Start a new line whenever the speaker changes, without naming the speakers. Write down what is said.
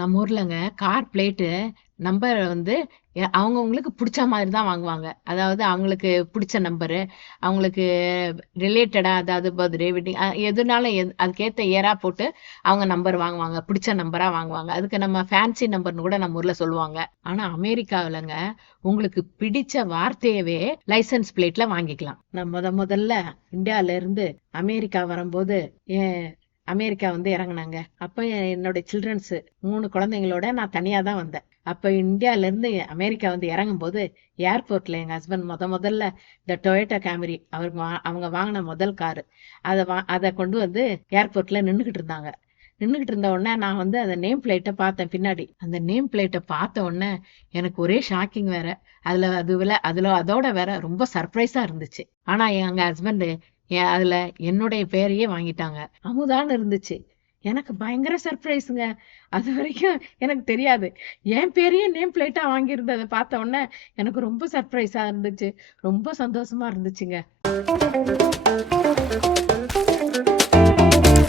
நம்ம ஊர்லங்க car plate number வந்து எ- அவங்கவங்களுக்கு பிடிச்ச மாதிரி தான் வாங்குவாங்க. அதாவது அவங்களுக்கு பிடிச்ச நம்பரு அவங்களுக்கு ரிலேட்டடா அதாவது பர்த்டே வெட்டிங் எதுனாலும் எது- அதுக்கேத்த இயரா போட்டு அவங்க நம்பர் வாங்குவாங்க பிடிச்ச நம்பரா வாங்குவாங்க. அதுக்கு நம்ம ஃபேன்சி நம்பர்னு கூட நம்ம ஊர்ல சொல்லுவாங்க. ஆனா அமெரிக்காவிலங்க உங்களுக்கு பிடிச்ச வார்த்தையவே லைசென்ஸ் பிளேட்ல வாங்கிக்கலாம். நான் முத முதல்ல இந்தியால இருந்து அமெரிக்கா வரும்போது என் அமெரிக்கா வந்து இறங்குனாங்க. அப்போ என்னோட சில்ட்ரன்ஸ் மூணு குழந்தைங்களோட நான் தனியாக தான் வந்தேன். அப்போ இந்தியாவிலேருந்து அமெரிக்கா வந்து இறங்கும் போது ஏர்போர்ட்டில் எங்கள் ஹஸ்பண்ட் முத முதல்ல இந்த டொயோட்டா கேமரி அவர் வா- அவங்க வாங்கின முதல் காரு அதை வா அதை கொண்டு வந்து ஏர்போர்ட்டில் நின்றுக்கிட்டு இருந்தாங்க. நின்றுக்கிட்டு இருந்த உடனே நான் வந்து அந்த நேம் பிளேட்டை பார்த்தேன் பின்னாடி. அந்த நேம் பிளேட்டை பார்த்த உடனே எனக்கு ஒரே ஷாக்கிங் வேற. அதில் அதுவில் அதில் அதோட வேற ரொம்ப சர்ப்ரைஸாக இருந்துச்சு. ஆனால் எங்கள் ஹஸ்பண்ட் அதுல என்னுடைய பேரையே வாங்கிட்டாங்க. அமுதான்னு இருந்துச்சு. எனக்கு பயங்கர சர்ப்ரைஸுங்க அது வரைக்கும் எனக்கு தெரியாது. என் பேரையும் நேம் பிளேட்டா வாங்கியிருந்ததை பார்த்த உடனே எனக்கு ரொம்ப சர்ப்ரைஸா இருந்துச்சு. ரொம்ப சந்தோஷமா இருந்துச்சுங்க.